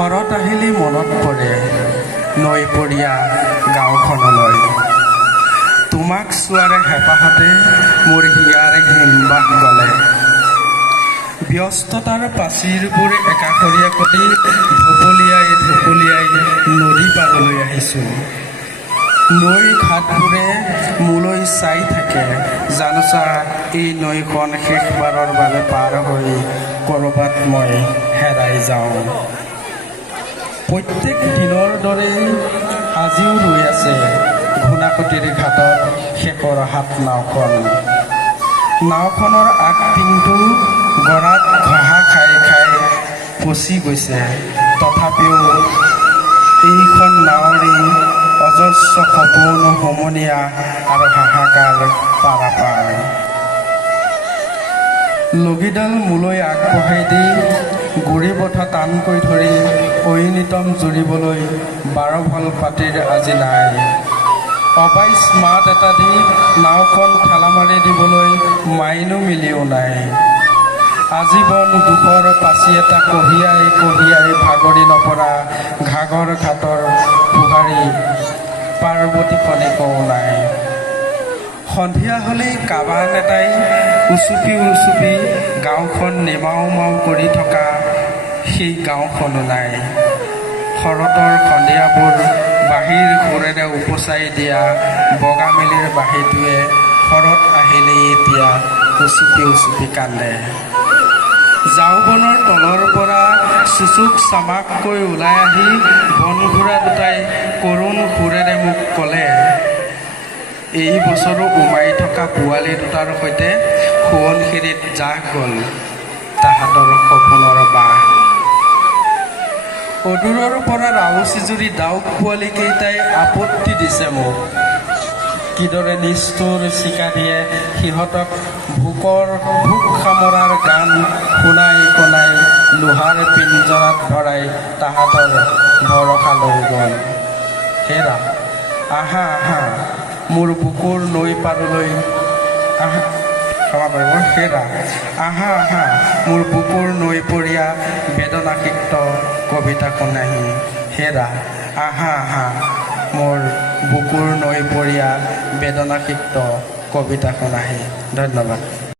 শৰত আহিলি মনত পৰে নৈপৰীয়া গাঁওখনলৈ। তোমাক চোৱাৰে হেঁপাহতে মোৰ হিয়াৰে হিমবাহ গলে। ব্যস্ততাৰ পাচিৰবোৰ একাষৰীয়া কৰি ঢপলিয়াই ঢপলিয়াই নদী পাৰলৈ আহিছোঁ। নৈ ঘাটবোৰে মোলৈ চাই থাকে, জানোচা এই নৈখন শেষবাৰৰ বাবে পাৰ হৈ ক'ৰবাত মই হেৰাই যাওঁ। প্ৰত্যেক দিনৰ দৰেই আজিও ৰৈ আছে ঘোনাকটিৰ ঘাটত শেষৰ হাত নাওখন। নাওখনৰ আগপিনটো গৰাত ঘঁহা খাই খাই পচি গৈছে, তথাপিও এইখন নাৱৰী অজস্ৰ সপোন হুমুনিয়া আৰু হাহাকাৰ পাৰাপাৰ। লগিডাল মোলৈ আগবঢ়াই দি গুৰি বঠা টানকৈ ধৰি ঐনিতম জুৰিবলৈ 12 ভাল পাতিৰ আজি নাই। অবাইচ মাত এটা দি নাওখন ঠেলা মাৰি দিবলৈ মাইনো মিলিও নাই। আজীৱন দুখৰ পাচি এটা কঢ়িয়াই কঢ়িয়াই ভাগৰি নপৰা ঘাগৰ ঘাটৰ পোহাৰী পাৰ্বতী খনিকও নাই। সন্ধিয়া হ'লেই কাবাৰ নেতাই উচুপি উচুপি গাঁওখন নিমাও মাও কৰি থকা সেই গাঁওখনো নাই। শৰতৰ সন্ধিয়াবোৰ বাঁহীৰ সুৰেৰে উপচাই দিয়া বগামেলিৰ বাঁহীটোৱে শৰত আহিলেই এতিয়া উচুপি উচুপি কান্দে। ঝাওবনৰ তলৰ পৰা চুচুক চামাককৈ ওলাই আহি বনঘোঁৰা দুটাই কৰুণ সুৰেৰে মোক ক'লে, এই বছৰো উমাই থকা পোৱালি দুটাৰ সৈতে সোৱণশিৰিত জাহ গ'ল তাহাঁতৰ সপোনৰ বাঁহ। অদূৰৰ পৰা ৰাউচিজুৰি ডাউক পোৱালিকেইটাই আপত্তি দিছে মোক, কিদৰে নিষ্ঠুৰ চিকা দিয়ে সিহঁতক ভোক সামৰাৰ গান শুনাই শুনাই লোহাৰ পিঞ্জৰাত ভৰাই তাহাঁতৰ ভৰসা লৈ গ'ল। হেৰা আহা আহা মোৰ বুকুৰ নৈ পাৰলৈ আহা, ক্ষমা কৰিব, হেৰা আহা আহা মোৰ বুকুৰ নৈপৰীয়া বেদনাসিক্ত কবিতা শুনাহি। হেৰা আহা আহা মোৰ বুকুৰ নৈপৰীয়া বেদনাসিক্ত কবিতা শুনাহি। ধন্যবাদ।